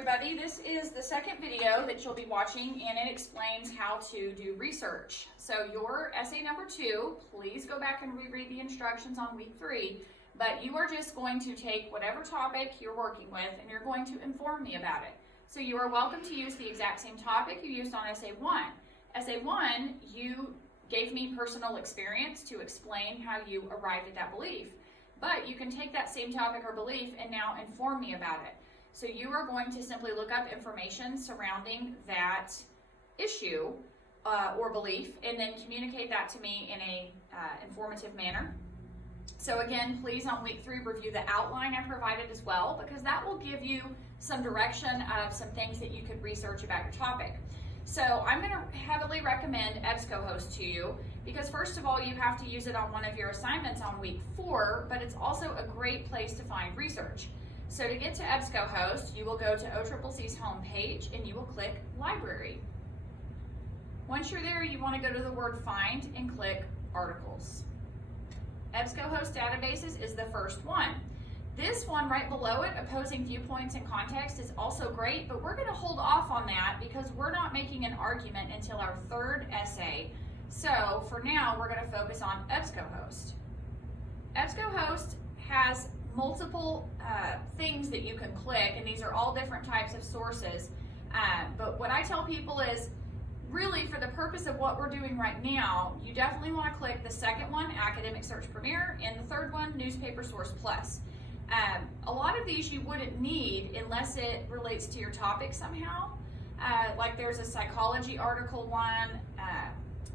everybody. This is the second video that you'll be watching, and it explains how to do research. So your essay number 2, please go back and reread the instructions on week 3, but you are just going to take whatever topic you're working with and you're going to inform me about it. So you are welcome to use the exact same topic you used on essay 1. Essay 1, you gave me personal experience to explain how you arrived at that belief, but you can take that same topic or belief and now inform me about it. So you are going to simply look up information surrounding that issue or belief and then communicate that to me in a informative manner. So again, please on week 3 review the outline I provided as well, because that will give you some direction of some things that you could research about your topic. So I'm going to heavily recommend EBSCOhost to you because first of all, you have to use it on one of your assignments on week 4, but it's also a great place to find research. So to get to EBSCOhost, you will go to OCCC's homepage and you will click Library. Once you're there, you want to go to the word Find and click Articles. EBSCOhost Databases is the first one. This one right below it, Opposing Viewpoints and Context, is also great, but we're going to hold off on that because we're not making an argument until our 3rd essay. So for now, we're going to focus on EBSCOhost. EBSCOhost has multiple things that you can click, and these are all different types of sources. But what I tell people is, really for the purpose of what we're doing right now, you definitely want to click the second one, Academic Search Premier, and the third one, Newspaper Source Plus. A lot of these you wouldn't need unless it relates to your topic somehow. Like there's a psychology article one,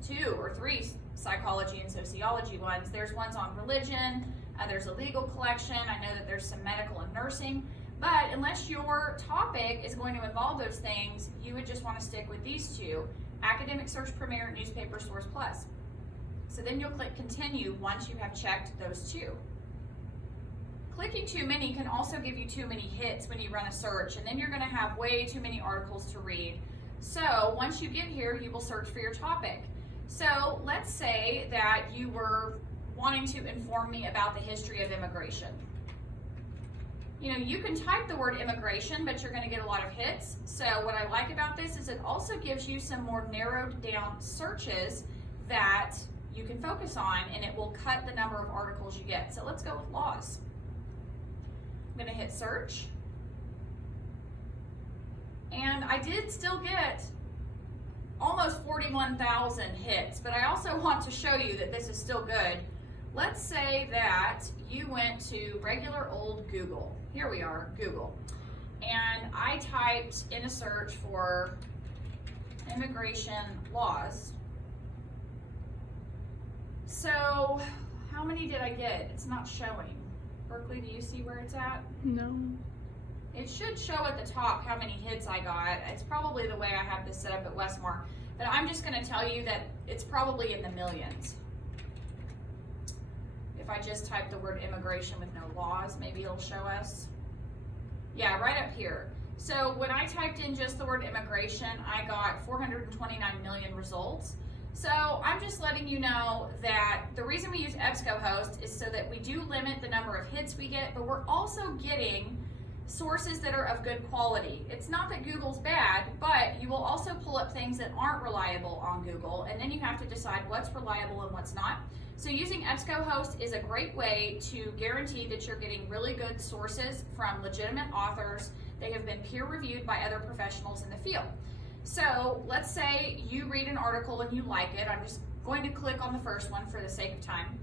2 or 3 psychology and sociology ones. There's ones on religion. There's a legal collection. I know that there's some medical and nursing, but unless your topic is going to involve those things, you would just want to stick with these 2, Academic Search Premier, Newspaper Source Plus. So then you'll click Continue once you have checked those 2. Clicking too many can also give you too many hits when you run a search, and then you're going to have way too many articles to read. So once you get here, you will search for your topic. So let's say that you were wanting to inform me about the history of immigration. You know, you can type the word immigration, but you're going to get a lot of hits. So what I like about this is it also gives you some more narrowed down searches that you can focus on, and it will cut the number of articles you get. So let's go with laws. I'm going to hit search. And I did still get almost 41,000 hits, but I also want to show you that this is still good. Let's say that you went to regular old Google. Here we are, Google. And I typed in a search for immigration laws. So how many did I get? It's not showing. Berkeley, do you see where it's at? No. It should show at the top how many hits I got. It's probably the way I have this set up at Westmore. But I'm just going to tell you that it's probably in the millions. If I just type the word immigration with no laws, maybe it'll show us. Yeah, right up here. So when I typed in just the word immigration, I got 429 million results. So I'm just letting you know that the reason we use EBSCOhost is so that we do limit the number of hits we get, but we're also getting sources that are of good quality. It's not that Google's bad, but you will also pull up things that aren't reliable on Google, and then you have to decide what's reliable and what's not. So using EBSCOhost is a great way to guarantee that you're getting really good sources from legitimate authors. They have been peer reviewed by other professionals in the field. So let's say you read an article and you like it. I'm just going to click on the first one for the sake of time.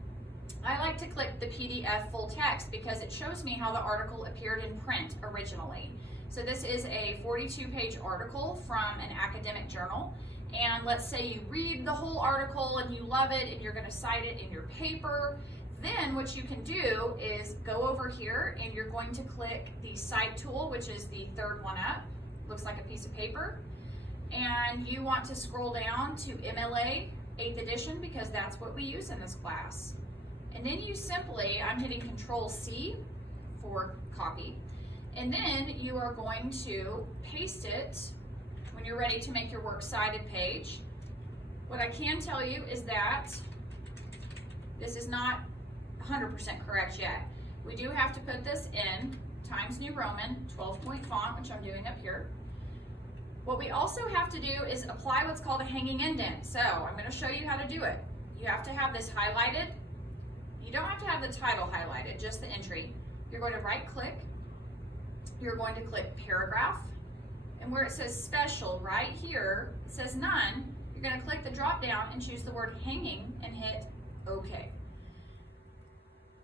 I like to click the PDF full text because it shows me how the article appeared in print originally. So this is a 42-page article from an academic journal. And let's say you read the whole article and you love it and you're going to cite it in your paper. Then what you can do is go over here and you're going to click the Cite tool, which is the 3rd one up. Looks like a piece of paper. And you want to scroll down to MLA 8th edition because that's what we use in this class. And then you simply, I'm hitting Control-C for copy. And then you are going to paste it when you're ready to make your works cited page. What I can tell you is that this is not 100% correct yet. We do have to put this in Times New Roman, 12-point font, which I'm doing up here. What we also have to do is apply what's called a hanging indent. So I'm going to show you how to do it. You have to have this highlighted. You don't have to have the title highlighted, just the entry. You're going to right click. You're going to click paragraph. And where it says special right here, it says none. You're going to click the drop down and choose the word hanging and hit OK.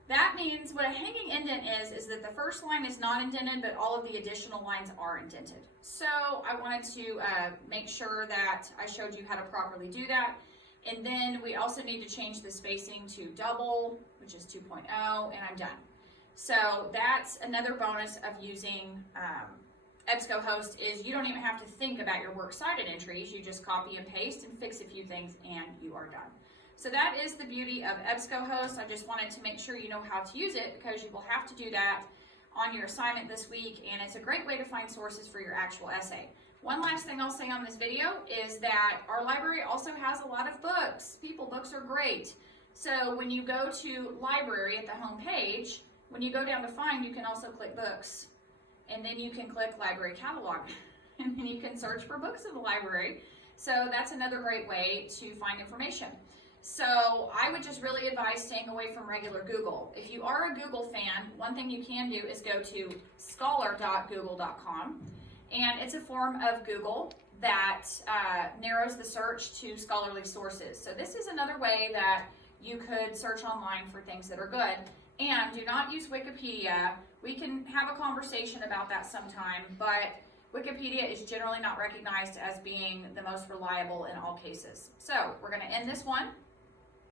That means what a hanging indent is that the first line is not indented, but all of the additional lines are indented. So I wanted to make sure that I showed you how to properly do that. And then we also need to change the spacing to double, which is 2.0, and I'm done. So that's another bonus of using EBSCOhost is you don't even have to think about your works cited entries. You just copy and paste and fix a few things and you are done. So that is the beauty of EBSCOhost. I just wanted to make sure you know how to use it because you will have to do that on your assignment this week, and it's a great way to find sources for your actual essay. One last thing I'll say on this video is that our library also has a lot of books. Books are great. So when you go to library at the home page, when you go down to find, you can also click books, and then you can click library catalog, and then you can search for books in the library. So that's another great way to find information. So I would just really advise staying away from regular Google. If you are a Google fan, one thing you can do is go to scholar.google.com, and it's a form of Google that narrows the search to scholarly sources. So this is another way that you could search online for things that are good. And do not use Wikipedia. We can have a conversation about that sometime, but Wikipedia is generally not recognized as being the most reliable in all cases. So we're going to end this one.